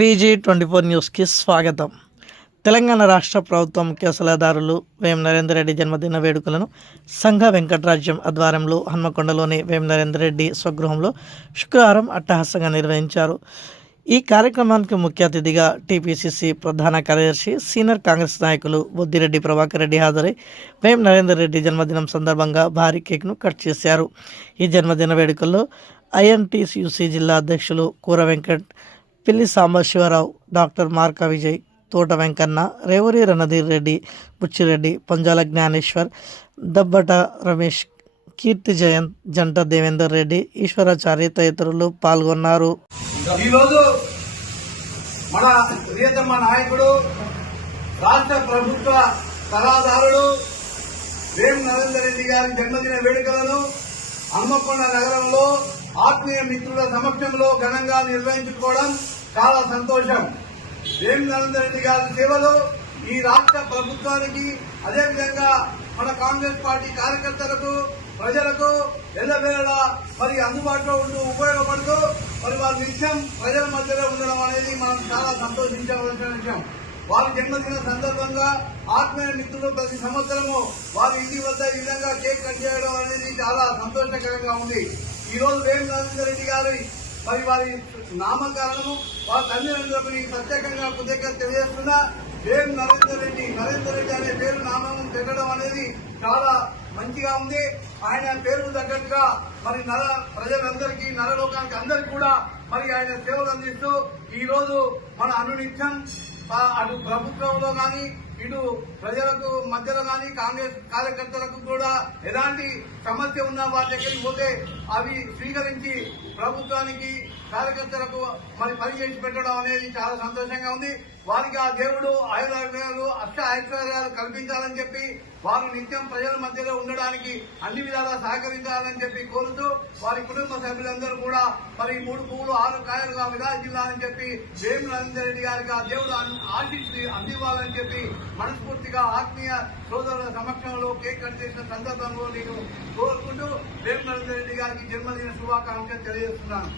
VG24 న్యూస్కి స్వాగతం. తెలంగాణ రాష్ట్ర ప్రభుత్వం ముఖ్య సలహాదారులు వేం నరేందర్ రెడ్డి జన్మదిన వేడుకలను సంఘ వెంకటరాజ్యం ఆధ్వర్యంలో హన్మకొండలోని వేం నరేందర్ రెడ్డి స్వగృహంలో శుక్రవారం అట్టహాసంగా నిర్వహించారు. ఈ కార్యక్రమానికి ముఖ్య అతిథిగా టీపీసీసీ ప్రధాన కార్యదర్శి సీనియర్ కాంగ్రెస్ నాయకులు బొద్దిరెడ్డి ప్రభాకర్ రెడ్డి హాజరై వేం నరేందర్ రెడ్డి జన్మదినం సందర్భంగా భారీ కేక్ను కట్ చేశారు. ఈ జన్మదిన వేడుకల్లో INTUC జిల్లా అధ్యక్షులు కూర వెంకట్, పిల్లి సాంబశివరావు, డాక్టర్ మార్కా విజయ్, తోట వెంకన్న, రేవూరి రణధీర్ రెడ్డి, బుచ్చిరెడ్డి, పంజాల జ్ఞానేశ్వర్, దబ్బట రమేష్, కీర్తి జయంత్, జంట దేవేందర్ రెడ్డి, ఈశ్వరాచారి తదితరులు పాల్గొన్నారు. ఈరోజు మన ప్రియతమ నాయకుడు, రాష్ట్ర ప్రభుత్వ సలహాదారుడు వేం నరేందర్ రెడ్డి గారి జన్మదిన వేడుకలను హన్మకొండ నగరంలో ఆత్మీయ మిత్రుల సమక్షంలో ఘనంగా నిర్వహించుకోవడం చాలా సంతోషం. వేం నరేందర్ రెడ్డి గారి సేవలు ఈ రాష్ట్ర ప్రభుత్వానికి, అదేవిధంగా మన కాంగ్రెస్ పార్టీ కార్యకర్తలకు, ప్రజలకు ఎల్లవేళలా మరి అందుబాటులో ఉంటూ ఉపయోగపడుతూ మరి వారి నిత్యం ప్రజల మధ్యలో ఉండడం అనేది మనం చాలా సంతోషించవలసిన విషయం. వారి జన్మదిన సందర్భంగా ఆత్మీయ మిత్రులు ప్రతి సంవత్సరము వారి ఇంటి వద్ద ఈ విధంగా కేక్ కట్ చేయడం అనేది చాలా సంతోషకరంగా ఉంది. ఈ రోజు వేం నరేందర్ రెడ్డి గారి మరి వారి నామకరణము వారి తల్లిదండ్రులకు ప్రత్యేకంగా కృతజ్ఞత తెలియజేస్తున్నా. వేం నరేందర్ రెడ్డి అనే పేరు నామం పెట్టడం అనేది చాలా మంచిగా ఉంది. ఆయన పేరుకు తగ్గట్టుగా మరి ప్రజలందరికీ, నరలోకానికి అందరికీ కూడా మరి ఆయన సేవలు అందిస్తూ ఈ రోజు మన అనునిత్యం అటు ప్రభుత్వంలో కానీ ఇటు ప్రజలకు మధ్యలో కానీ కాంగ్రెస్ కార్యకర్తలకు కూడా ఎలాంటి సమస్య ఉన్నా వారి దగ్గరికి పోతే అవి స్వీకరించి ప్రభుత్వానికి, కార్యకర్తలకు మరి పనిచేసి పెట్టడం అనేది చాలా సంతోషంగా ఉంది. వారికి ఆ దేవుడు ఆయురాలు, ఐశ్వర్యాలు కల్పించాలని చెప్పి వారు నిత్యం ప్రజల మధ్యలో ఉండడానికి అన్ని విధాలా సహకరించాలని చెప్పి కోరుతూ వారి కుటుంబ సభ్యులందరూ కూడా మరి 3 పువ్వులు 6 కాయలుగా విరాజిల్లాలని చెప్పి వేం నరేందర్ రెడ్డి గారికి ఆ దేవుడు ఆశీస్సులు అందివ్వాలని చెప్పి మనస్ఫూర్తిగా ఆత్మీయ సోదరుల సమక్షంలో కేక్ కట్ చేసిన సందర్భంలో నేను కోరుకుంటూ వేం నరేందర్ రెడ్డి గారికి జన్మదిన శుభాకాంక్షలు తెలియజేస్తున్నాను.